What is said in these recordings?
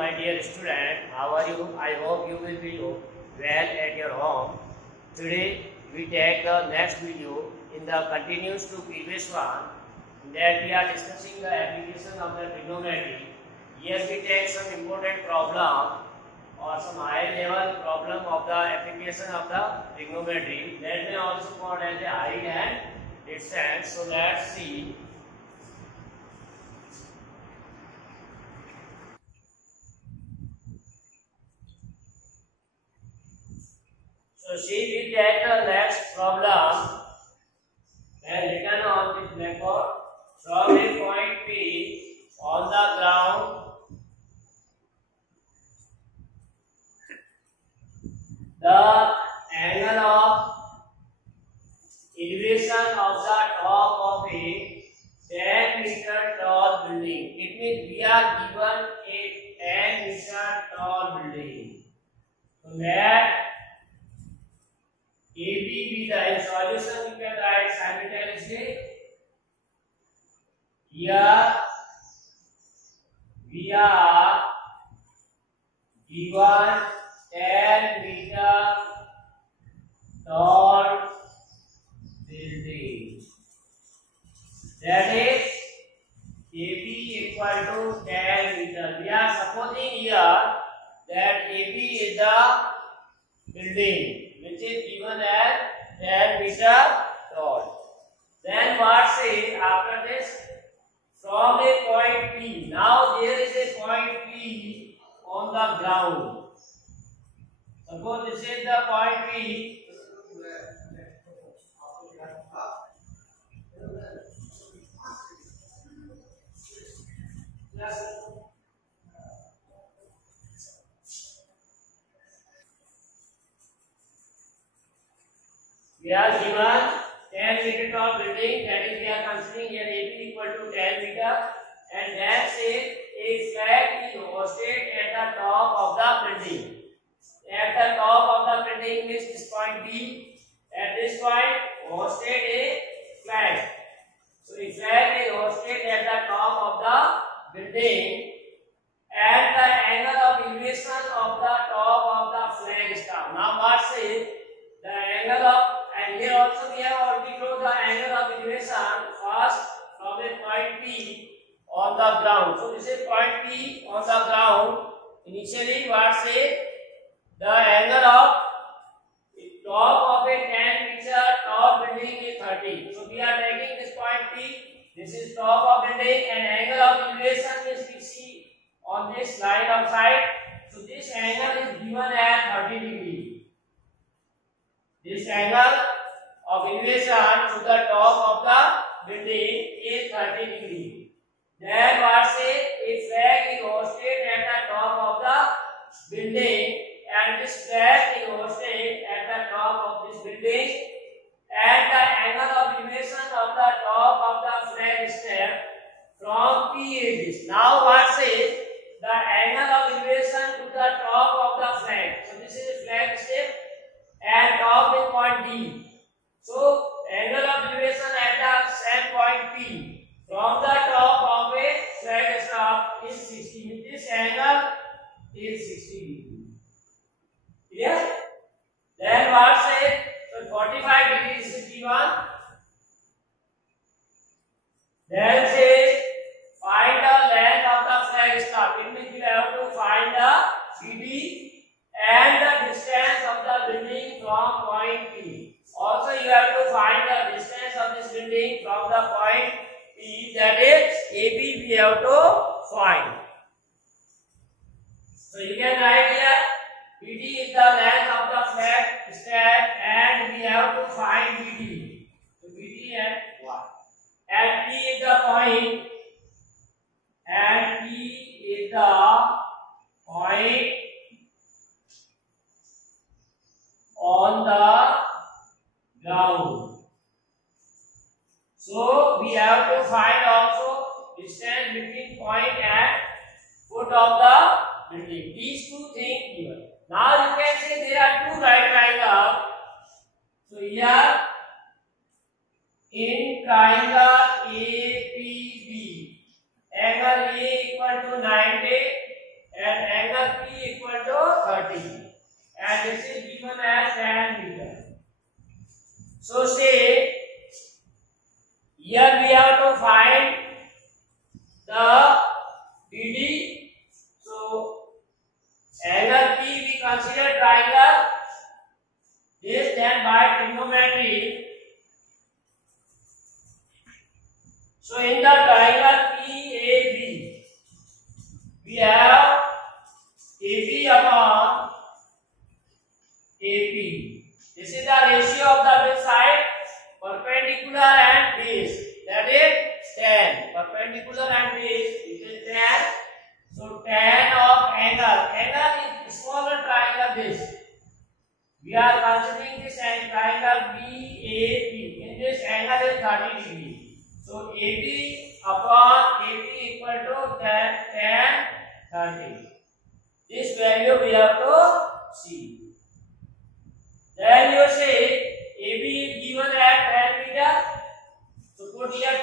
my dear student. How are you? I hope you will be well at your home. Today we take the next video in the continuous to previous one, that we are discussing the application of the trigonometry. Here we take some important problem or some high level problem of the application of the trigonometry, that may also called as the height and distance. So let's see. So she will take the next problem and written on this blackboard. From a point P on the ground, the angle of elevation of the top of a 10-meter tall building. It means we are given a 10-meter tall building. So let AB be the solution, you can write simultaneously. Here we are given 10-meter tall building. That is AB equal to 10 meter. We are supposing here that AB is the building which is given as 10 meter tall. Then what say after this? From a point P. Now there is a point P on the ground. Suppose this is the point P. We are given 10 meter tall building, that is we are considering here AB equal to 10 meter, and then say a flag is hosted at the top of the building. At the top of the building means this point B. At this point hosted a flag. So a flag is hosted at the top of the building, and the angle of elevation of the top of the flag star. Now what says the angle of, and here also we have already drawn the angle of elevation first from a point P on the ground. So this is point P on the ground. Initially what say the angle of top of a 10 meter tall building is 30. So we are taking this point P. This is top of building, and angle of elevation is we see on this line of sight. So this angle is given as 30 degree. This angle of elevation to the top of the building is 30 degree. Then what say a flag is hosted at the top of the building, and this flag is hosted at the top of this building, and the angle of elevation of the top of the flag step from P is this. Now what says the angle of elevation to the top of the flag. So this is a flag step and top is point D. So angle of elevation at the same point P from the top of a flag step is 60. This angle is 60 degree. Clear? Then what say? So 45 degrees is given. Then say find the length of the flag stop. It means you have to find the CD and the distance of the building from point P. Also you have to find the distance of this building from the point P, that is AB we have to find. So you can write here BD is the length of the flag step, and we have to find BD. So BD and what? And P is the point, and P is the point on the ground. So we have to find also distance between point and foot of the building. These two things given. Now you can say there are two right triangles. So here in triangle APB, angle A equal to 90 and given as 10 meter. So say here we have to find the BD. So angle P we consider triangle this, then by trigonometry. So in the triangle PAB we have AB upon AP. This is the ratio of the which side? Perpendicular and base. That is 10. Perpendicular and base. This is 10. So 10 of angle. Angle is smaller triangle this. We are considering this triangle BAP. In this angle is 30 degree. So AB upon AP equal to 10, 30. This value we have to see. Then you say AB is given at 10 meter. So put here 10.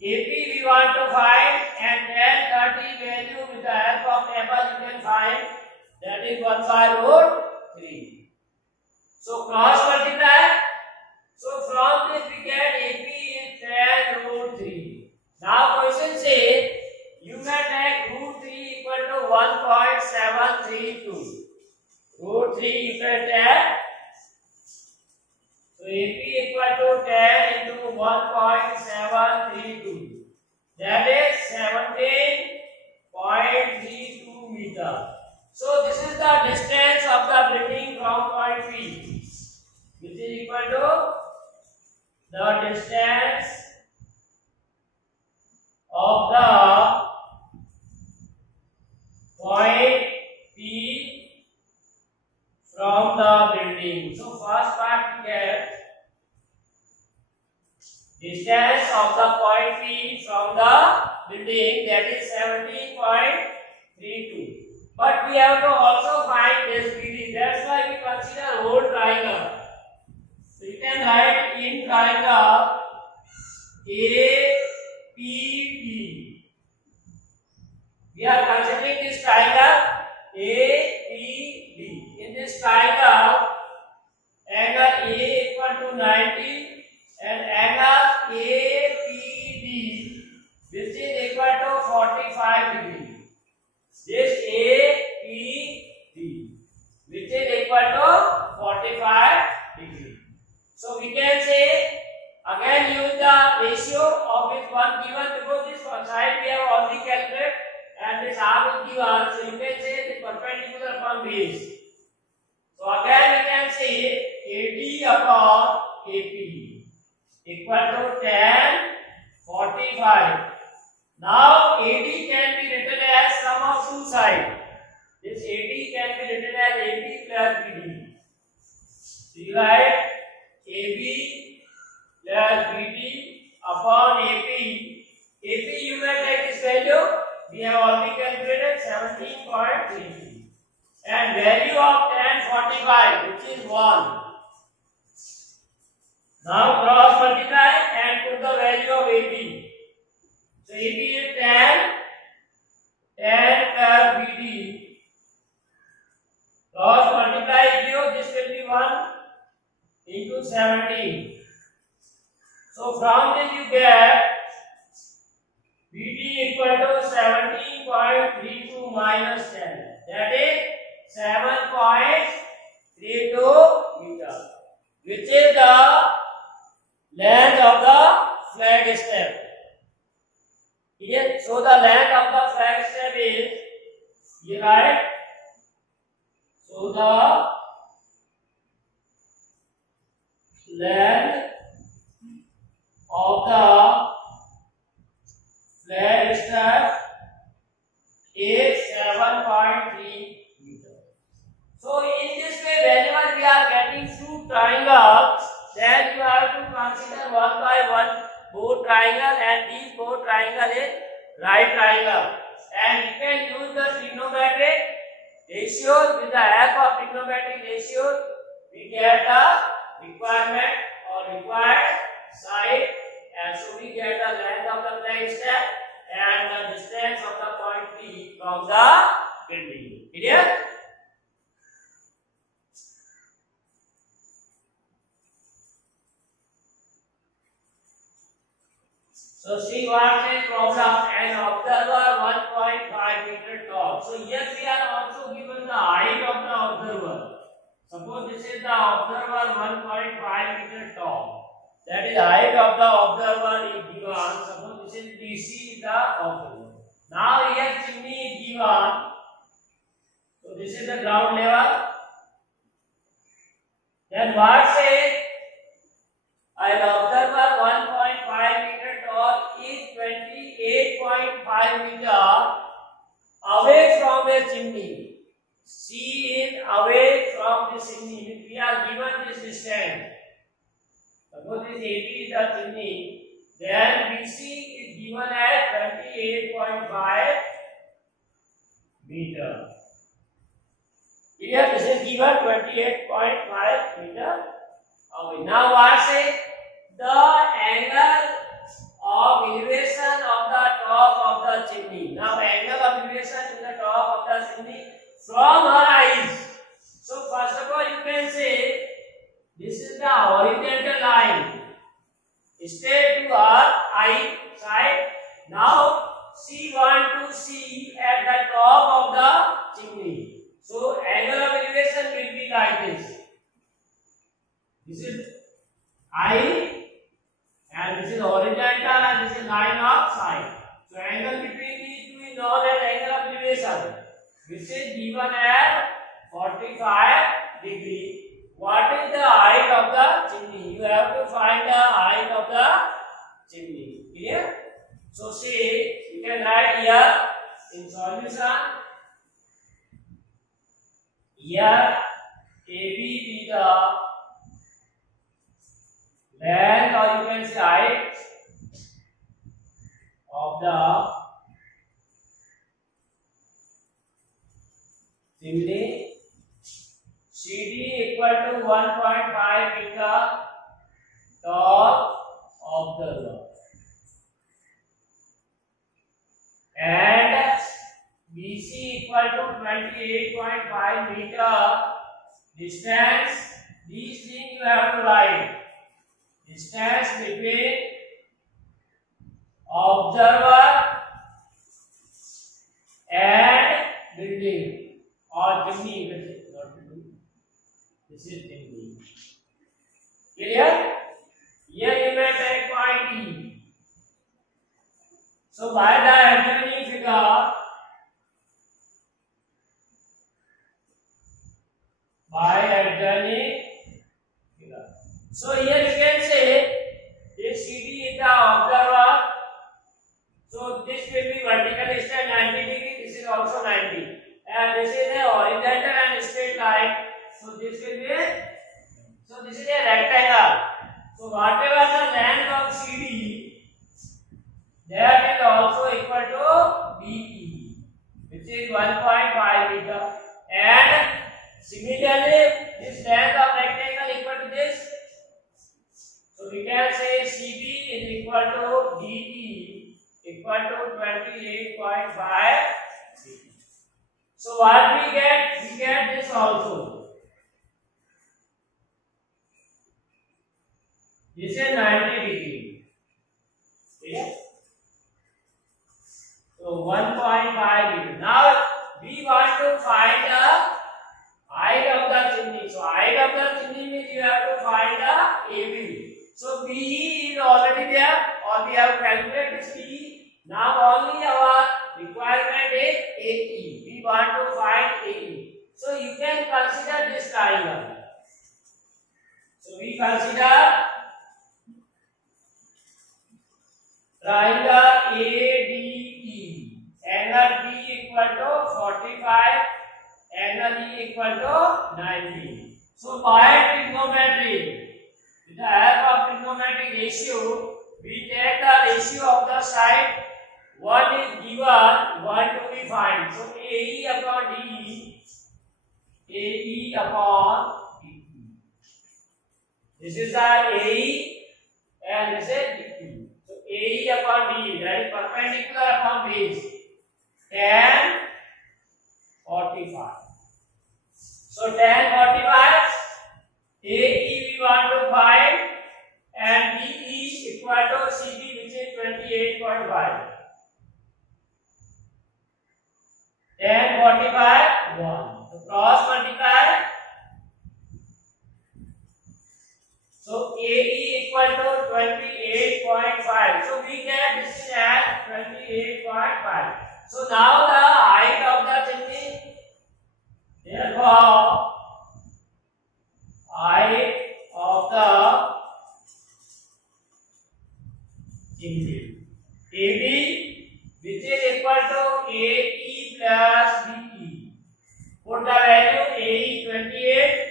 AP we want to find, and 10, 30 value with the help of table you can find. That is 1 by root 3. So cross multiply. So from this we get AP is 10 root 3. Now question says you can take root 3 equal to 1.732. Root 3 you can take. So AP equal to 10 into 1.732. That is 17.32 meter. So this is the distance of the building from point P, which is equal to the distance of the point P from the building. So first part we get distance of the point P from the building, that is 17.32. But we have to also find this BD. That's why we consider whole triangle. So you can write in triangle APD. We are considering this triangle APD. In this triangle, angle A equal to 90 and angle APD, which is equal to 45 degree. This APD, which is equal to 45 degree. So we can say again use the ratio of this one given, because this one side we have already calculated and this half is given. So you can say the perpendicular upon base. So again we can say AD upon AP equal to 10, 45. Now AD can be written as sum of two sides. This AD can be written as AB plus BD. So you write AB plus BD upon AP. AP you may take this value. We have already calculated 17.33. And value of 1045, which is 1. Now cross multiply and put the value of AB. So AB is 10 plus BD. Cross multiply here, this will be 1 into 17. So from this you get BD equal to 17.32 minus 10. That is 7.32 meter, which is the length of the flag step. Here, so the length of the flag step is here, right? So the length of the flag step is 7.3 meter. So in this way, whenever we are getting two triangles, then you have to consider one by one both triangle, and these both triangle is right triangle. And you can use the trigonometric ratios. With the help of trigonometric ratios, we get the requirement or required side, and so we get the length of the flag step and the distance of the point P from the building. Clear? So see what is problem, an observer 1.5 meter tall. So here we are also given the height of the observer. Suppose this is the observer 1.5 meter tall. That is height of the observer is given. Suppose this is BC the observer. Now here chimney is given. So this is the ground level. Then what say? An observer 1.5 meter tall is 28.5 meter away from a chimney. C is away from the chimney. We are given this distance. Suppose this AB is the chimney. Then BC is given at 28.5 meter. Here this is given 28.5 meter away. Now what say? The angle of elevation of the top of the chimney. Now angle of elevation in the top of the chimney from her eyes. So first of all you can say this is the horizontal line. Straight to her eye side. Now she want to see at the top of the chimney. So angle of elevation will be like this. This is eye and this is horizontal and this is line of sight. So angle between these two is known as angle of elevation, which is given at 45 degree. What is the height of the chimney? You have to find the height of the chimney. Clear? So see, you can write here in solution. Here AB be the length, or you can say height of the chimney. CD equal to 1.5 meter tall observer, and BC equal to 28.5 meter distance. These things you have to write. Distance between observer and building or chimney. This is chimney. Clear? Here you may take point E. So by the adjoining figure, so here you can say this CD is the observer. So this will be vertical distance 90 degree. This is also 90, and this is a horizontal and straight line. So this will be this is a rectangle. So whatever the length of CD, that is also equal to BE, which is 1.5 meter, and similarly this length of rectangle equal to this. So we can say CB is equal to DE equal to 28.5. So what we get this also. This is 90 degree. Okay? So 1.5 meter. Now we want to find the height of the chimney. So height of the chimney means you have to find the AB. So BE is already there, or we have calculated CE. Now only our requirement is AE. We want to find AE. So you can consider this triangle. So we consider triangle ADE. Angle B equal to 45. Angle E equal to 90. So by trigonometry, with the help of trigonometric ratio, we take the ratio of the side. One is given, one to be found. So AE upon DE, AE upon DE. This is the AE and this is DE. So AE upon DE, that is perpendicular upon base, tan 45. So tan 45, AE we want to find, and DE equal to CB, which which is 28.5. 10, 45, 1. So cross multiply. So AE equal to 28.5. So we get this is at 28.5. So now the height of the chimney, therefore height of the chimney AB, which is equal to AE plus BE. Put the value AE 28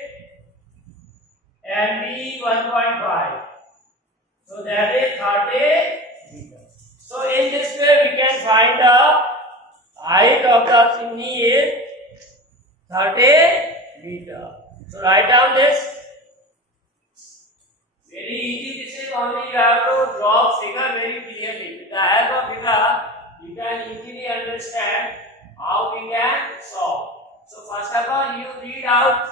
and BE 1.5. So that is 30 meters. So in this way we can find the height of the chimney is 30 meters. So write down this. Very easy. This is only you have to draw figure very clearly. With the help of figure, you can easily understand how we can solve. So first of all, you read out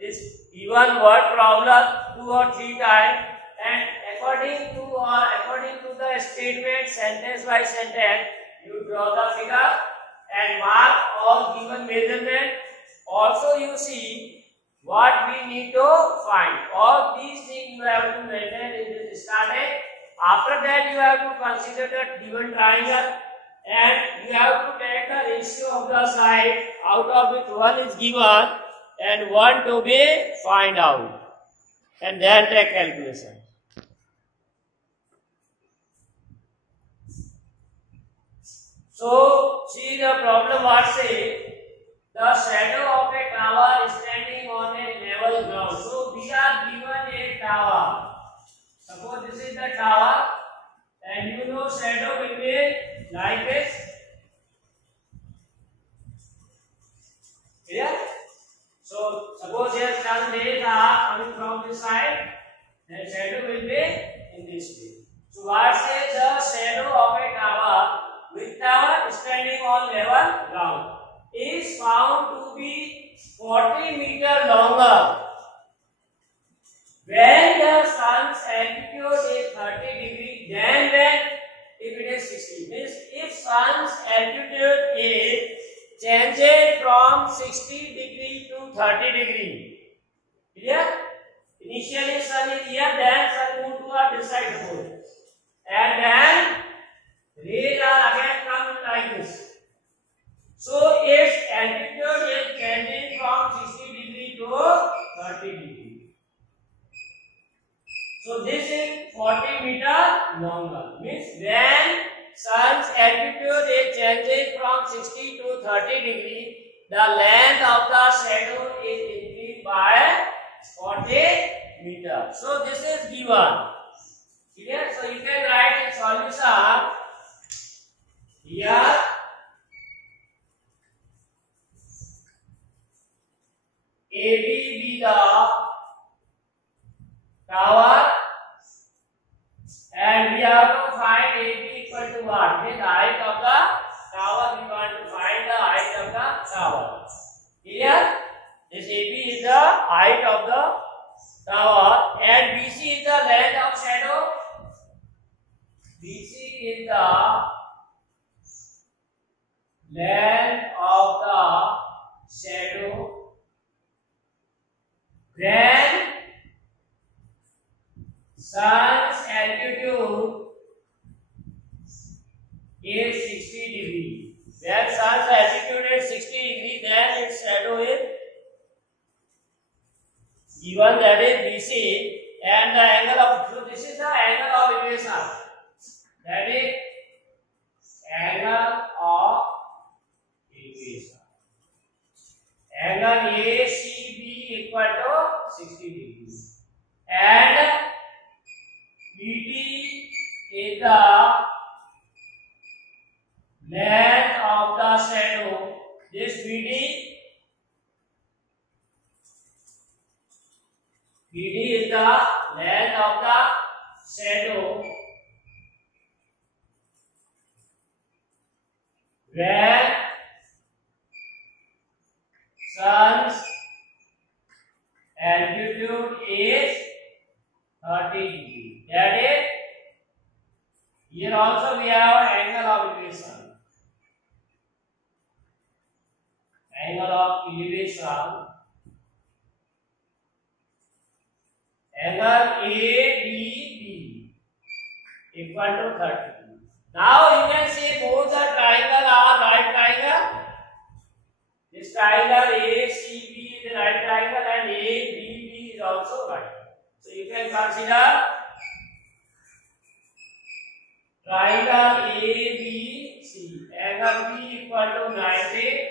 this given word problem 2 or 3 times, and according to the statement, sentence by sentence, you draw the figure and mark all given measurement. Also, you see what we need to find. All these things you have to maintain in this starting. After that, you have to consider the given triangle, and you have to take the ratio of the side, out of which one is given and one to be find out, and then take calculation. So see the problem what say. The shadow of a tower is standing on a level ground. So we are given a tower. Suppose this is the tower, and you know shadow will be like this. Clear? So suppose here sun rays are coming from this side, then shadow will be in this way. So what says the shadow of a tower with tower standing on level ground is found to be 40 meters longer when the sun's altitude is 30 degrees than when if it is 60. Means if sun's altitude is changes from 60 degree to 30 degree. Clear? Initially sun is here, then sun move to this side pole, and then rays are again come like this. So its altitude is changing from 60 degree to 30 degree. So this is 40 meters longer. Means when sun's altitude is changing from 60 to 30 degree, the length of the shadow is increased by 40 meters. So this is given. Clear? So you can write in solution here. AB be the tower, and we have to find AB equal to what? Means the height of the tower. We want to find the height of the tower. Clear? This AB is the height of the tower, and BC is the length of shadow. BC is the length of the shadow when sun's altitude is 60 degree. When sun's altitude is 60 degree, then its shadow is given, that is BC, and the angle of, so this is the angle of elevation, that is angle of elevation. Angle ACB equal to 60 degrees, and BD is the length of the shadow. This BD is the length of the shadow when sun's altitude is 30 degree. That is Here also we have angle of elevation. Angle of elevation. Angle ABB equal to 30. Now you can say both the triangle are right triangle. This triangle ACB is a right triangle and ABB is also right. So you can consider triangle ABC. Angle B equal to 90,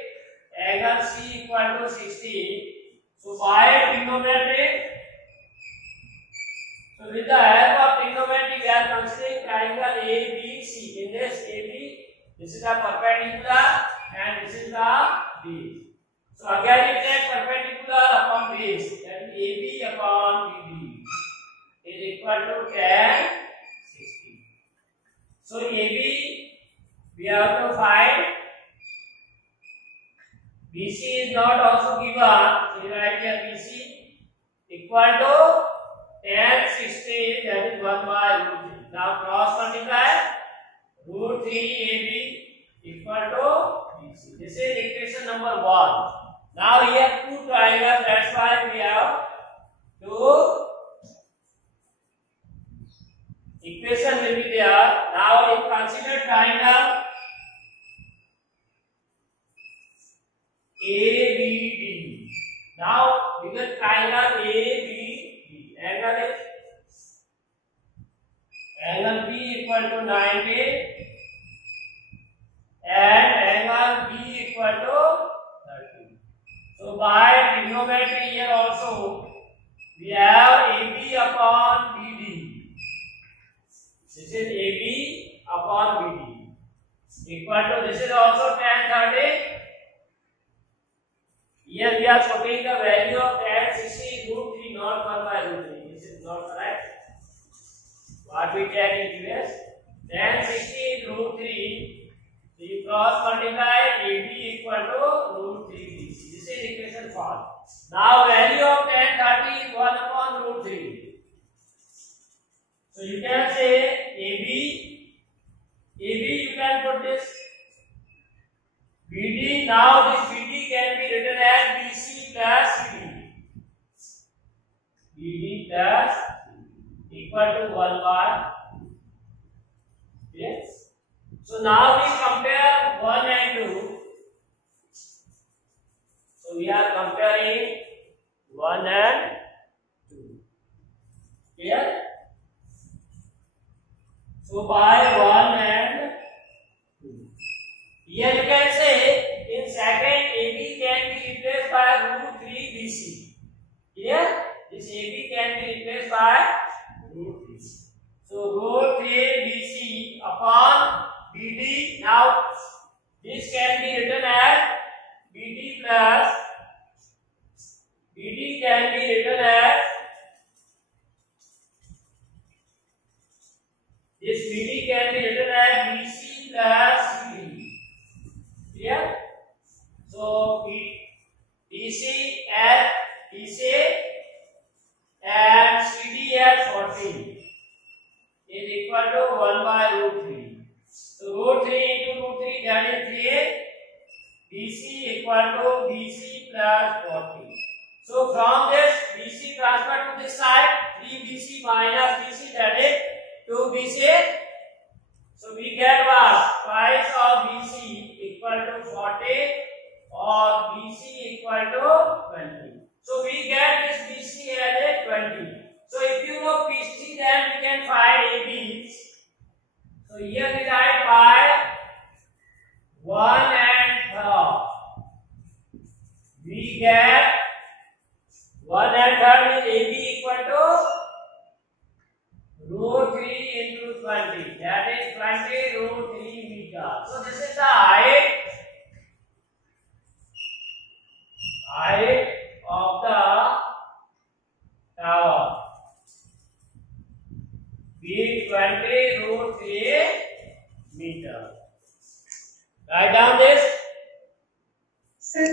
angle C equal to 60. So by trigonometry, so with the help of trigonometry, we are considering triangle ABC. In this AB, this is the perpendicular and this is the base. So again, we take perpendicular upon base, that is AB upon BD is equal to tan 60. So AB we have to find. BC is not also given. So you write here BC equal to tan 60, that is 1 by root 3. Now cross multiply root 3 AB equal to BC. This is equation number 1. Now here two triangles, that's why we have two equation will be there. Now if consider triangle ABD. Now because triangle ABD, angle B equal to 90 and angle B equal to 30. So by trigonometry here also we have AB upon BD. This is AB upon BD equal to, this is also tan 30. Here we are putting the value of tan 60 root 3, not 1 by root 3. This is not correct. What we take in US, tan 60 root 3, so you cross multiply AB equal to root 3 BC. This is equation 4. Now value of tan 30 is 1 upon root 3. So you can say AB you can put this BD. Now this BD can be written as BC plus CD. BD plus equal to 1 by. Yes. So now we compare 1 and 2. So we are comparing 1 and 2. Clear? So by 1 and 2. Here you can say in second AB can be replaced by root 3 BC. Here this AB can be replaced by root 3. So root 3 BC upon BD. Now this can be written as BD plus, BD can be written as, this BD can be written as BC plus CD. Clear? So BC as BC and CD as 14 is equal to 1 by root 3. So root 3 into root 3, that is 3. BC equal to BC plus 40. So from this BC transfer to this side, 3BC minus BC, that is 2BC. So we get what? Twice of BC equal to 40 or BC equal to 20. So we get this BC as a 20. So if you know BC, then we can find AB. So here we write by 1 and 3. We get 1 and 3 is AB equal to root 3 into 20. That is 20 root 3 meter. So this is the height of the tower. Be 20 root 3 meter. Write down this. Sir,